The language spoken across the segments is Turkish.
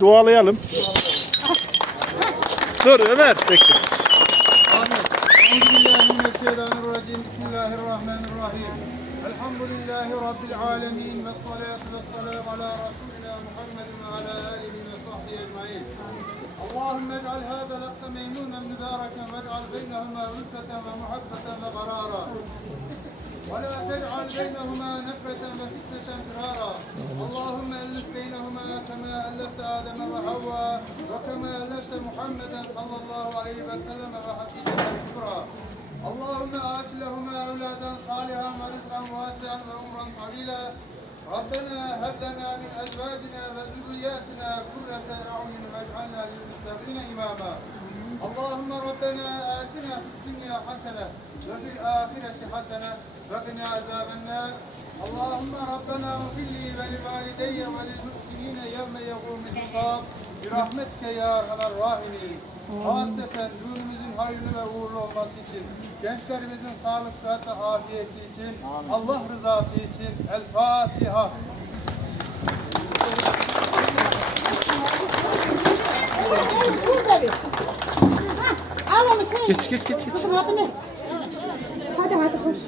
dualayalım. Dur Ömer bekle. Bismillahirrahmanirrahim. Elhamdülillahi Rabbil alemin. Ve salatu ve selamu ala Resulina Muhammedin ve ala alihi ve sahbihi ecmain. Akta meymunen mübareken ve ec'al beynehuma ülfeten ve muhabbeten ve karara. ولا تجعل بينهما نفرة وفتنة فرارا. اللهم ألف بينهما كما ألفت آدم وحواء وكما ألفت محمدا صلى الله عليه وسلم وحقيقة الكبرى اللهم آت لهما أولادا صالحا ورزقا واسعا وعمرا طويلا. ربنا هب لنا من أزواجنا وذرياتنا قرة أعين واجعلنا للمتقين إماما. اللهم ربنا آتنا في الدنيا حسنة وفي الآخرة حسنة وقنا عذاب النار. اللهم ربنا اغفر لي ولوالدي وللمؤمنين يوم يقوم الحساب برحمتك يا أرحم الراحمين. Hasreten düğünümüzün hayırlı ve uğurlu olması için, gençlerimizin sağlık, sıhhat ve afiyeti için, Allah rızası için El Fatiha. Al onu şey. Geç geç geç geç. Kızım adı ne? Hadi hadi koş.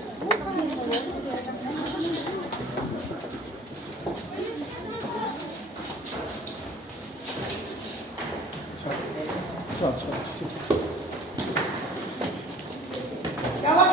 Yavaş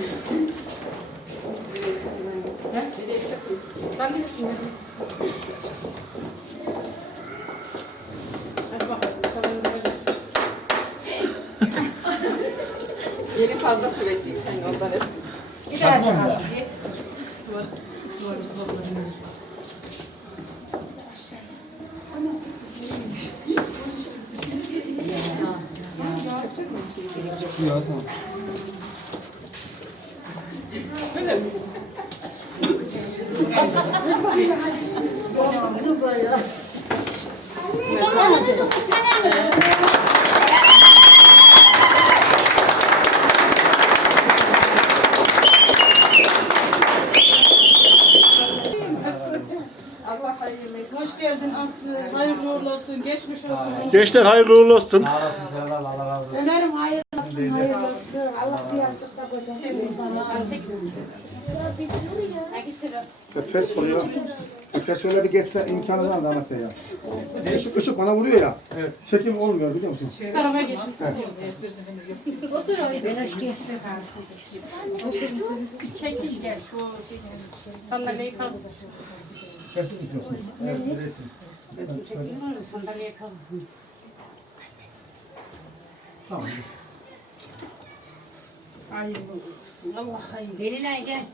ver. Gelin fazla kuvvetliymiş hani ondan hep. Bir daha çağırsın. Hoş geldin Aslı. Hayırlı uğurlu olsun. Geçmiş olsun. Gençler hayırlı uğurlu olsun. Sağ olasın Allah razı olsun. Ömer'im hayırlısı, hayırlısı. Allah bir yastıkta kocasın. Efer soruyor. Efer şöyle bir geçse imkanı var da Ahmet Bey ya. Işık, ışık bana vuruyor ya. Evet. Çekim olmuyor biliyor musun? Tarafa gitmişsin. Çekiş gel. Şu şey. Sandalyeyi kaldır. Kesin istiyorsunuz. Evet, resim. Sandalyeyi kaldır. Tamam. Belinay gel.